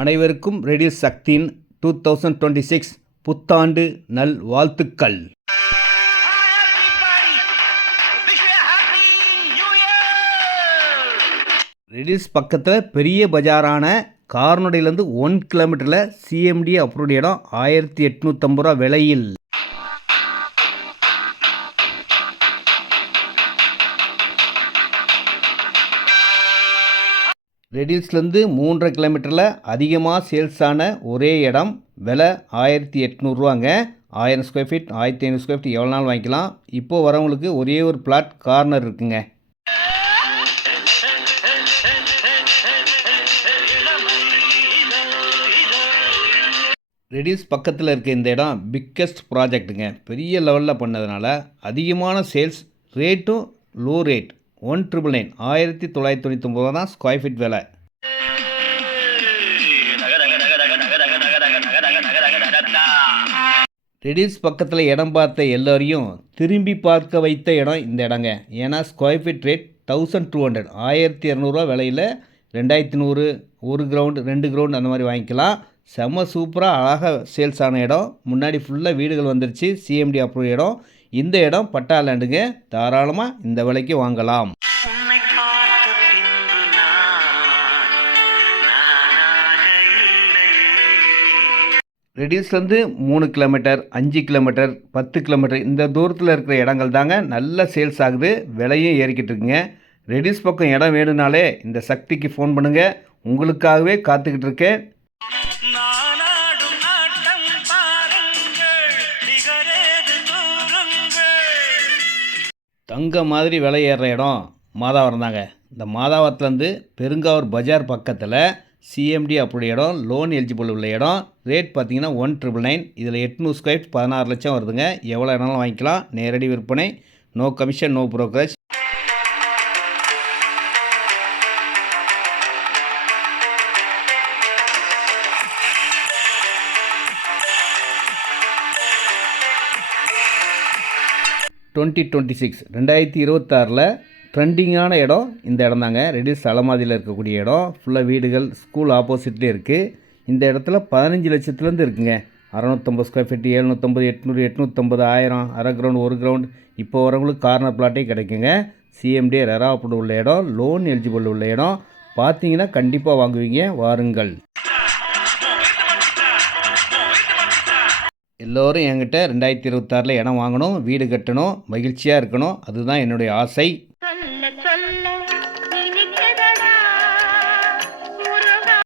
அனைவருக்கும் ரேடியோ சக்தியின் 2026 புத்தாண்டு நல் வாழ்த்துக்கள். ரெடில்ஸ் பக்கத்தில் பெரிய பஜாரான கார்னடையிலேருந்து 1 கிலோமீட்டரில் சிஎம்டி அப்ரூவ்ட் இடம் 1850 ரூபா விலையில். ரெடில்ஸ்லேருந்து 3.5 கிலோமீட்டரில் அதிகமாக சேல்ஸ் ஆன ஒரே இடம், விலை 1800 ரூபாங்க. 1000 ஸ்கொயர் ஃபீட் 1500 ஸ்கொயர் ஃபீட் எவ்வளோ நாள் வாங்கிக்கலாம். இப்போது வரவங்களுக்கு ஒரே ஒரு பிளாட் கார்னர் இருக்குங்க. ரெடில்ஸ் பக்கத்தில் இருக்க இந்த இடம் பிக்கஸ்ட் ப்ராஜெக்ட்டுங்க. பெரிய லெவலில் பண்ணதுனால அதிகமான சேல்ஸ், ரேட்டும் லோ ரேட். 1999 1999 தான் ஸ்கொயர் ஃபீட் விலை. ரெடில்ஸ் பக்கத்தில் இடம் பார்த்த எல்லோரையும் திரும்பி பார்க்க வைத்த இடம் இந்த இடங்க. ஏன்னா ஸ்கொயர் ஃபீட் ரேட் 1200 1200 விலையில் 2100 1 கிரவுண்டு 2 கிரவுண்டு அந்த மாதிரி வாங்கிக்கலாம். செம்ம சூப்பராக அழகாக சேல்ஸ் ஆன இடம். முன்னாடி ஃபுல்லாக வீடுகள் வந்துருச்சு. சிஎம்டி அப்ரூவ் இடம். இந்த இடம் பட்டா லேண்டுங்க. தாராளமாக இந்த விலைக்கு வாங்கலாம். ரெடில்ஸ்லேருந்து 3 கிலோமீட்டர் 5 கிலோமீட்டர் 10 கிலோமீட்டர் இந்த தூரத்தில் இருக்கிற இடங்கள் தாங்க நல்ல சேல்ஸ் ஆகுது. விலையும் ஏறிக்கிட்டு இருக்குங்க. ரெடில்ஸ் பக்கம் இடம் வேணும்னாலே இந்த சக்திக்கு ஃபோன் பண்ணுங்கள். உங்களுக்காகவே காத்துக்கிட்டு இருக்கேன். தங்க மாதிரி விலை ஏறுற இடம் மாதாவரம் தாங்க. இந்த மாதாவரத்துலேருந்து பெருங்காவூர் பஜார் பக்கத்தில் சிஎம்டி அப்படி இடம், லோன் எலிஜிபிள் உள்ள இடம். ரேட் பார்த்தீங்கன்னா 1999. இதில் 800 ஸ்கொயர் 16 லட்சம் வருதுங்க. எவ்வளோ இடம்லாம் வாங்கிக்கலாம். நேரடி விற்பனை, நோ கமிஷன், நோ ப்ரோக்கரேஜ். (2026) 2026 ட்ரெண்டிங்கான இடம் இந்த இடம் தாங்க. ரெடில்ஸ் அலமாதியில் இருக்கக்கூடிய இடம். ஃபுல்லாக வீடுகள், ஸ்கூல் ஆப்போசிட்லேயே இருக்குது. இந்த இடத்துல 15 லட்சத்துலேருந்து இருக்குங்க. 650 ஸ்கொயர் ஃபீட் 750 800 850 1000 அரை கிரவுண்ட் 1 கிரவுண்ட். இப்போ வரவங்களுக்கு கார்னர் பிளாட்டே கிடைக்குங்க. சிஎம்டி ரெரா அப்படி உள்ள இடம், லோன் எலிஜிபிள் உள்ள இடம். பார்த்தீங்கன்னா கண்டிப்பாக வாங்குவீங்க. வாருங்கள். எல்லோரும் என்கிட்ட 2026 இடம் வாங்கணும், வீடு கட்டணும், மகிழ்ச்சியாக இருக்கணும். அதுதான் என்னுடைய ஆசை.